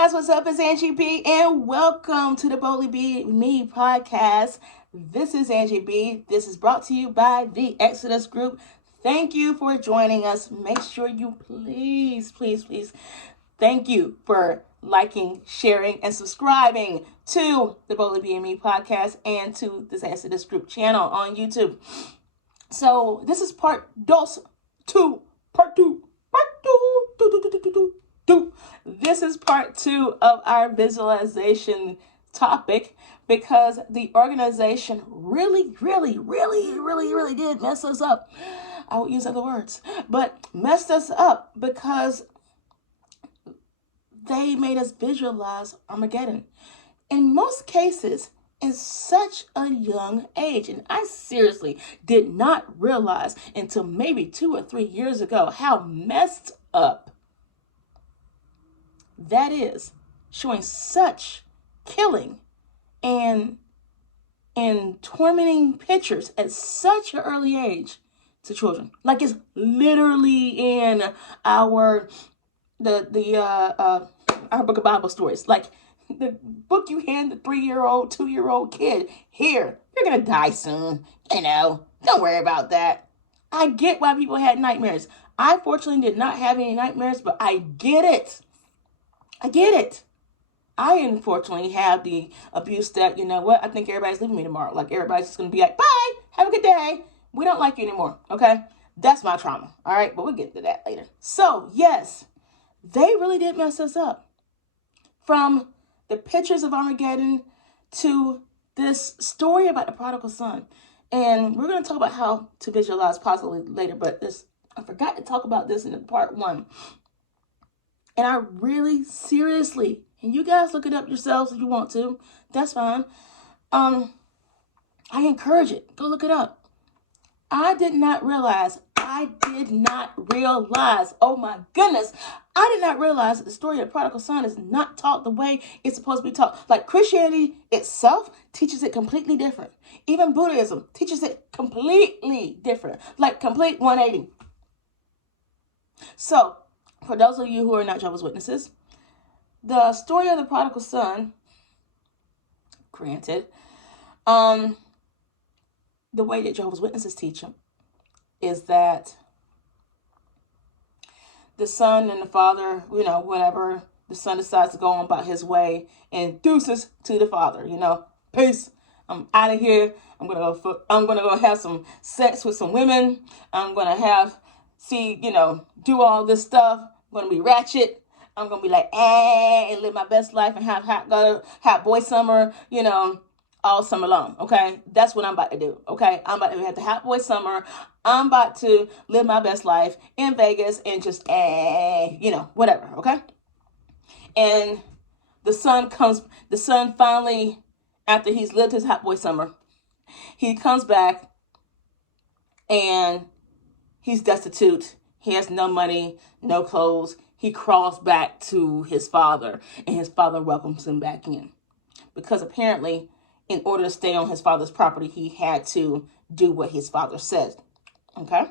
guys, what's up? It's Angie B, and welcome to the Boldly Be Me podcast. This is Angie B. This is brought to you by the Exodus Group. Thank you for joining us. Make sure you please, thank you for liking, sharing, and subscribing to the Boldly Be Me podcast and to this Exodus Group channel on YouTube. So this is part two. This is part 2 of our visualization topic because the organization really did mess us up. I won't use other words, but messed us up because they made us visualize Armageddon. In most cases, in such a young age. And I seriously did not realize until maybe 2 or 3 years ago how messed up that is, showing such killing and tormenting pictures at such an early age to children. Like it's literally in our book of Bible stories. Like the book you hand the 3-year-old, 2-year-old kid, here, you're gonna die soon. Don't worry about that. I get why people had nightmares. I fortunately did not have any nightmares, but I get it. I unfortunately have the abuse that, I think everybody's leaving me tomorrow. Like everybody's just gonna be like, bye, have a good day. We don't like you anymore, okay? That's my trauma, all right? But we'll get to that later. So, yes, they really did mess us up. From the pictures of Armageddon to this story about the prodigal son. And we're going to talk about how to visualize positively later, but I forgot to talk about this in part 1. And I really seriously, and you guys look it up yourselves if you want to, that's fine. I encourage it. Go look it up. I did not realize, oh my goodness, I did not realize that the story of the prodigal son is not taught the way it's supposed to be taught. Like Christianity itself teaches it completely different. Even Buddhism teaches it completely different, like complete 180. So, for those of you who are not Jehovah's Witnesses, the story of the prodigal son, granted, the way that Jehovah's Witnesses teach them is that the son and the father, whatever, the son decides to go on about his way and deuces to the father, peace. I'm out of here. I'm gonna go have some sex with some women. I'm gonna do all this stuff. I'm gonna be ratchet. I'm gonna be like, and live my best life and have hot boy summer, all summer long. Okay, that's what I'm about to do. Okay, I'm about to have the hot boy summer. I'm about to live my best life in Vegas and just, whatever. Okay, and the son finally, after he's lived his hot boy summer, he comes back and he's destitute. He has no money, no clothes. He crawls back to his father, and his father welcomes him back in. Because apparently, in order to stay on his father's property, he had to do what his father says. Okay?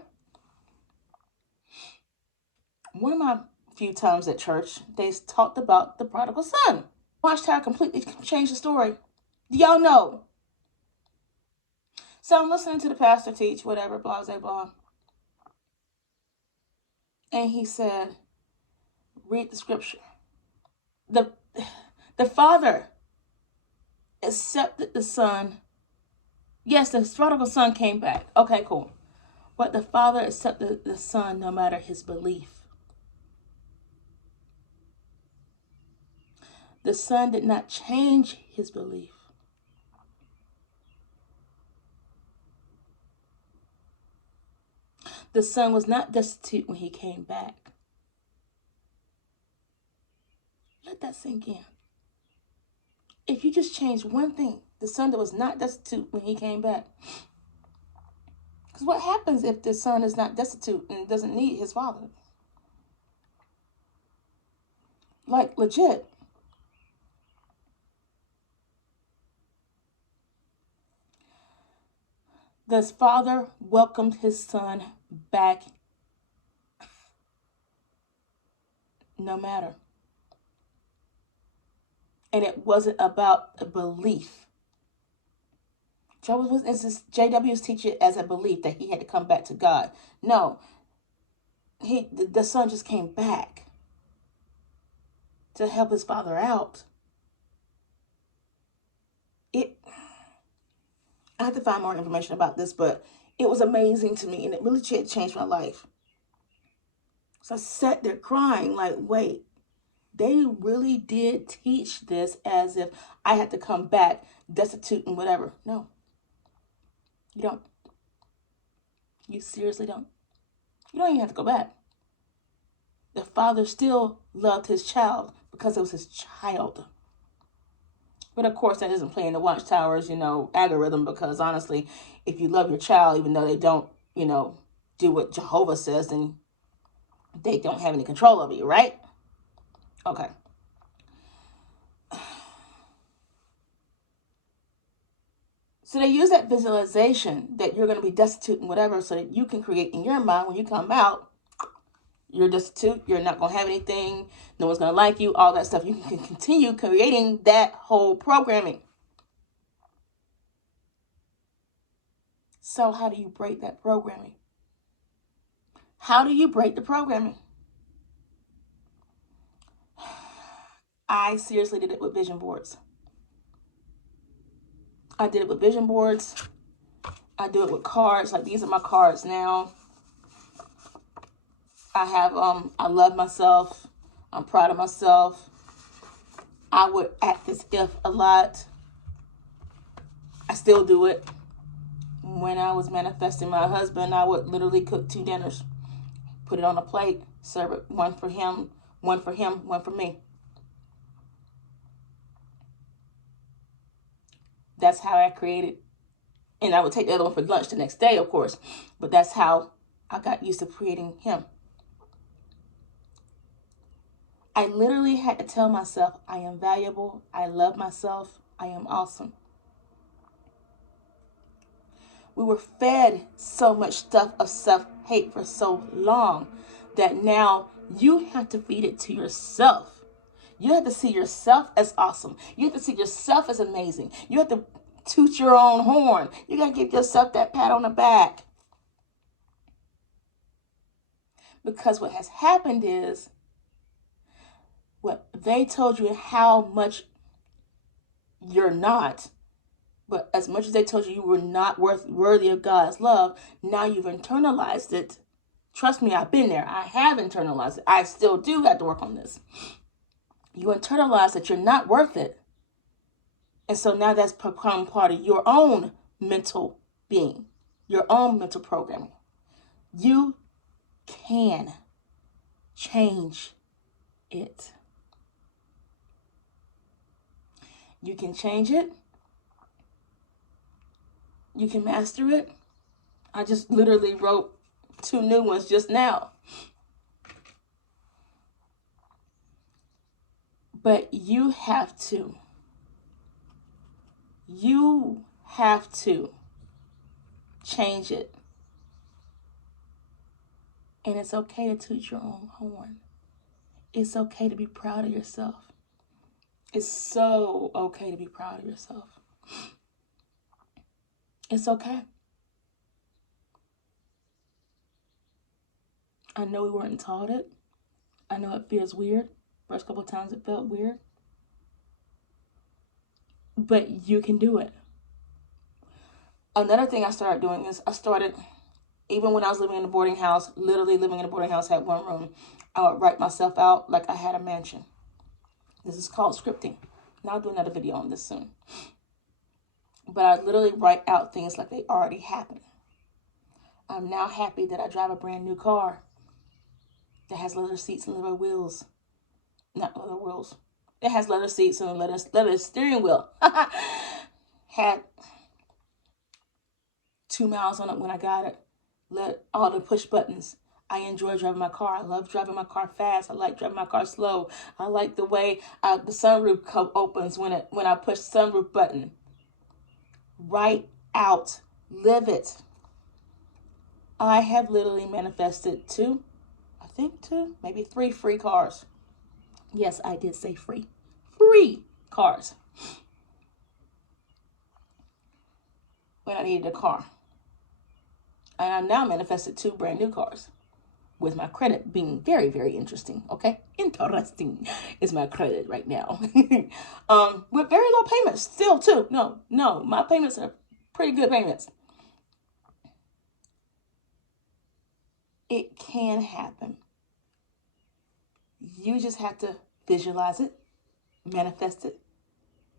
One of my few times at church, they talked about the prodigal son. Watched how I completely changed the story. Do y'all know? So I'm listening to the pastor teach, whatever, blah, blah, blah. And he said, read the scripture. The father accepted the son. Yes, the prodigal son came back. Okay, cool. But the father accepted the son no matter his belief. The son did not change his belief. The son was not destitute when he came back. Let that sink in. If you just change one thing, the son that was not destitute when he came back. Because what happens if the son is not destitute and doesn't need his father? Like, legit. The father welcomed his son back no matter. And it wasn't about a belief. Jehovah's Witnesses, JWs teach it as a belief that he had to come back to God. No, the son just came back to help his father out. I have to find more information about this, but it was amazing to me, and it really changed my life. So I sat there crying, like, wait, they really did teach this as if I had to come back destitute and whatever. No, you don't. You seriously don't. You don't even have to go back. The father still loved his child because it was his child. But of course, that isn't playing the Watchtower's, algorithm, because honestly, if you love your child, even though they don't, do what Jehovah says, then they don't have any control over you, right? Okay. So they use that visualization that you're going to be destitute and whatever, so that you can create in your mind when you come out, you're destitute, you're not going to have anything, no one's going to like you, all that stuff. You can continue creating that whole programming. So how do you break that programming? How do you break the programming? I seriously did it with vision boards. I did it with vision boards. I do it with cards. Like, these are my cards now. I have, I love myself. I'm proud of myself. I would act as if a lot. I still do it. When I was manifesting my husband, I would literally cook 2 dinners, put it on a plate, serve it, one for him, one for me. That's how I created. And I would take the other one for lunch the next day, of course. But that's how I got used to creating him. I literally had to tell myself, I am valuable. I love myself. I am awesome. We were fed so much stuff of self-hate for so long that now you have to feed it to yourself. You have to see yourself as awesome. You have to see yourself as amazing. You have to toot your own horn. You got to give yourself that pat on the back. Because what has happened is, what they told you how much you're not, but as much as they told you were not worthy of God's love, now you've internalized it. Trust me, I've been there. I have internalized it. I still do have to work on this. You internalize that you're not worth it. And so now that's become part of your own mental being, your own mental programming. You can change it. You can change it. You can master it. I just literally wrote 2 new ones just now. But you have to. You have to change it. And it's okay to toot your own horn. It's okay to be proud of yourself. It's so okay to be proud of yourself. It's okay. I know we weren't taught it. I know it feels weird. First couple of times it felt weird. But you can do it. Another thing I started doing is even when I was living in a boarding house, literally living in a boarding house, had 1 room, I would write myself out like I had a mansion. This is called scripting. And I'll do another video on this soon. But I literally write out things like they already happened. I'm now happy that I drive a brand new car that has leather seats and leather wheels. Not leather wheels. It has leather seats and a leather steering wheel. Had 2 miles on it when I got it. All the push buttons. I enjoy driving my car. I love driving my car fast. I like driving my car slow. I like the way the sunroof opens when I push the sunroof button. Write out. Live it. I have literally manifested 2, maybe 3 free cars. Yes, I did say free. Free cars when I needed a car. And I now manifested 2 brand new cars with my credit being very, very interesting. Okay. Interesting is my credit right now. With very low payments still too. No, my payments are pretty good payments. It can happen. You just have to visualize it, manifest it.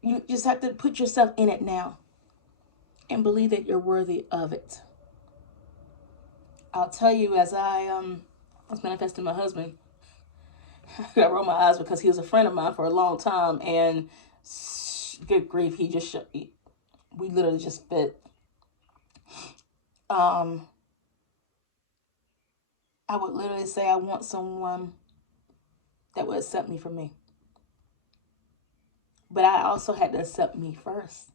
You just have to put yourself in it now and believe that you're worthy of it. I'll tell you, as I was manifesting my husband, I rolled my eyes because he was a friend of mine for a long time, and good grief, we literally just fit. I would literally say I want someone that would accept me for me. But I also had to accept me first.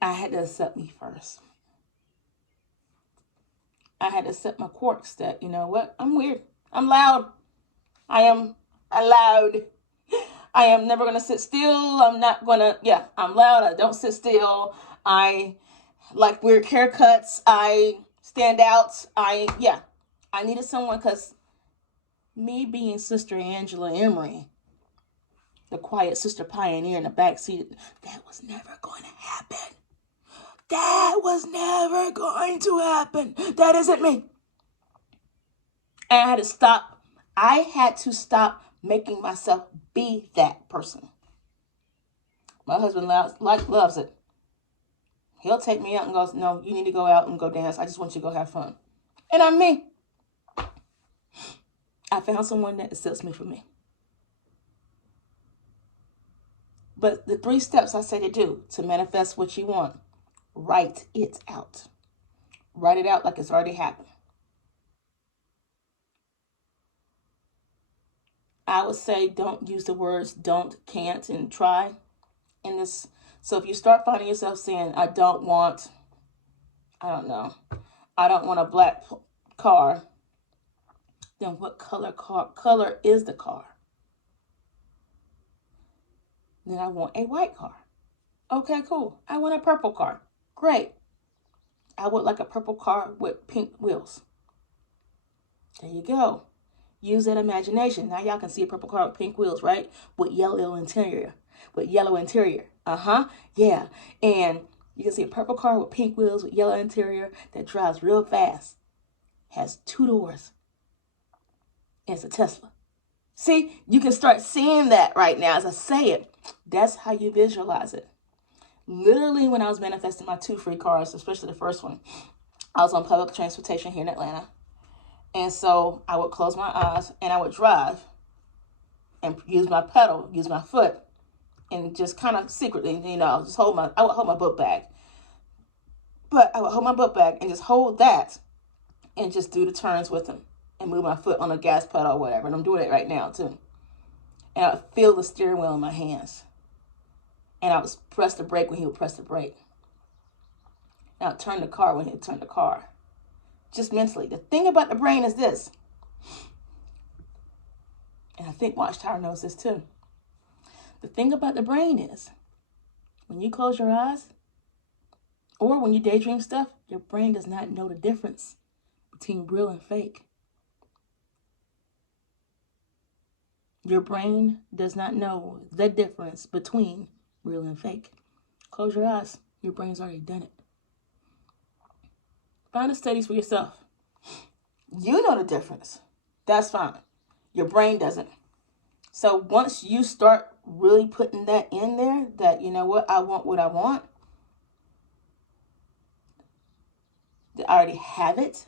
I had to accept me first. I had to accept my quirks that, you know what, I'm weird. I'm loud. I am loud. I am never going to sit still. I'm not going to, I'm loud. I don't sit still. I like weird haircuts. I stand out. I needed someone because me being Sister Angela Emery, the quiet sister pioneer in the backseat, that was never going to happen. That was never going to happen. That isn't me. And I had to stop making myself be that person. My husband loves it. He'll take me out and goes, no, you need to go out and go dance. I just want you to go have fun. And I'm me. I found someone that accepts me for me. But the 3 steps I say to do to manifest what you want, write it out. Write it out like it's already happened. I would say don't use the words don't, can't, and try in this. So if you start finding yourself saying, I don't want a black car, then what color is the car? Then I want a white car. Okay, cool. I want a purple car. Great. I would like a purple car with pink wheels. There you go. Use that imagination. Now y'all can see a purple car with pink wheels, right? With yellow interior. Yeah. And you can see a purple car with pink wheels with yellow interior that drives real fast. Has 2 doors. It's a Tesla. See, you can start seeing that right now as I say it. That's how you visualize it. Literally, when I was manifesting my 2 free cars, especially the first one, I was on public transportation here in Atlanta. And so I would close my eyes and I would drive and use my pedal, use my foot, and just kind of secretly, I would hold my book bag. But I would hold my book bag and just hold that and just do the turns with him and move my foot on the gas pedal or whatever. And I'm doing it right now too. And I would feel the steering wheel in my hands. And I would press the brake when he would press the brake. And I would turn the car when he would turn the car. Just mentally. The thing about the brain is this. And I think Watchtower knows this too. The thing about the brain is, when you close your eyes, or when you daydream stuff, your brain does not know the difference between real and fake. Your brain does not know the difference between real and fake. Close your eyes. Your brain's already done it. Find the studies for yourself. You know the difference. That's fine. Your brain doesn't. So once you start really putting that in there, that, you know what I want, that I already have it,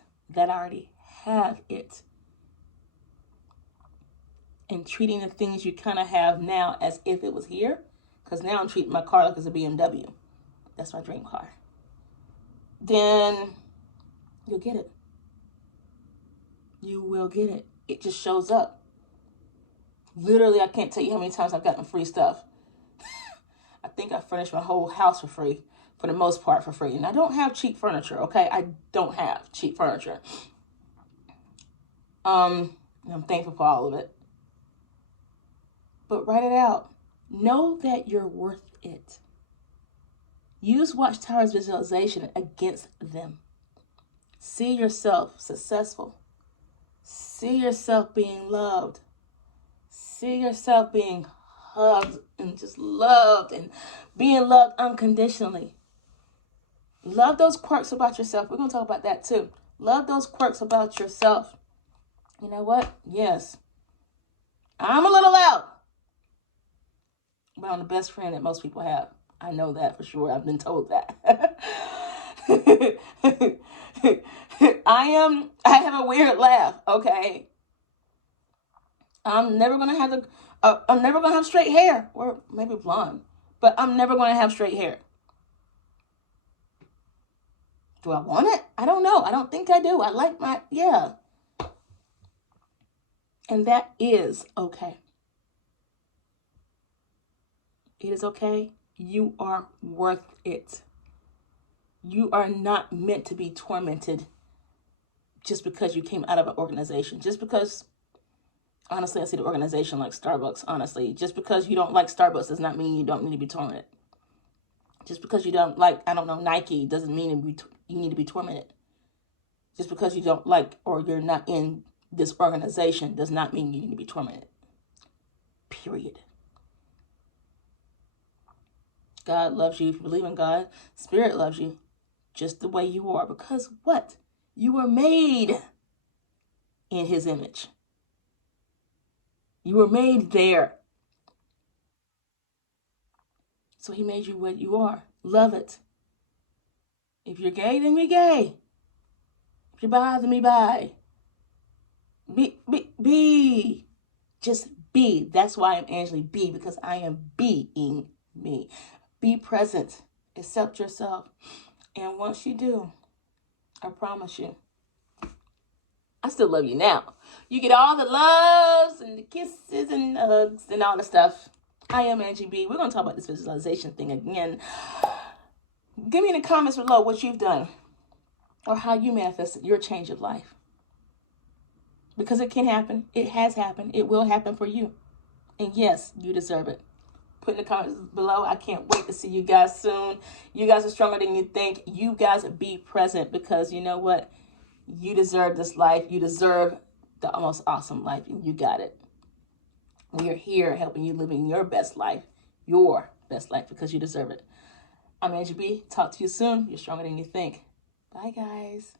and treating the things you kind of have now as if it was here, because now I'm treating my car like it's a BMW. That's my dream car. Then you'll get it. You will get it. It just shows up. Literally, I can't tell you how many times I've gotten free stuff. I think I furnished my whole house for free, for the most part for free. And I don't have cheap furniture, okay? I don't have cheap furniture. I'm thankful for all of it. but write it out. Know that you're worth it. Use Watchtower's visualization against them. See yourself successful. See yourself being loved. See yourself being hugged and just loved and being loved unconditionally. Love those quirks about yourself. We're going to talk about that too. Love those quirks about yourself. You know what? Yes. I'm a little loud, but I'm the best friend that most people have. I know that for sure. I've been told that. I have a weird laugh, okay? I'm never gonna have straight hair, or maybe blonde, but I'm never gonna have straight hair. Do I want it? I don't know. I don't think I do. I like yeah. And that is okay. It is okay. You are worth it. You are not meant to be tormented just because you came out of an organization. Just because, honestly, I see the organization like Starbucks, honestly. Just because you don't like Starbucks does not mean you don't need to be tormented. Just because you don't like, I don't know, Nike doesn't mean you need to be tormented. Just because you don't like or you're not in this organization does not mean you need to be tormented. Period. God loves you. If you believe in God, Spirit loves you just the way you are. Because what? You were made in His image. You were made there. So He made you what you are. Love it. If you're gay, then be gay. If you're bi, then be bi. Be. Just be. That's why I'm Angela B, because I am being me. Be present. Accept yourself. And once you do, I promise you, I still love you now. You get all the loves and the kisses and hugs and all the stuff. I am Angie B. We're going to talk about this visualization thing again. Give me in the comments below what you've done or how you manifested your change of life. Because it can happen. It has happened. It will happen for you. And yes, you deserve it. Put in the comments below. I can't wait to see you guys soon. You guys are stronger than you think. You guys be present, because you know what? You deserve this life. You deserve the most awesome life, and you got it. We are here helping you living your best life, because you deserve it. I'm Angie B. Talk to you soon. You're stronger than you think. Bye, guys.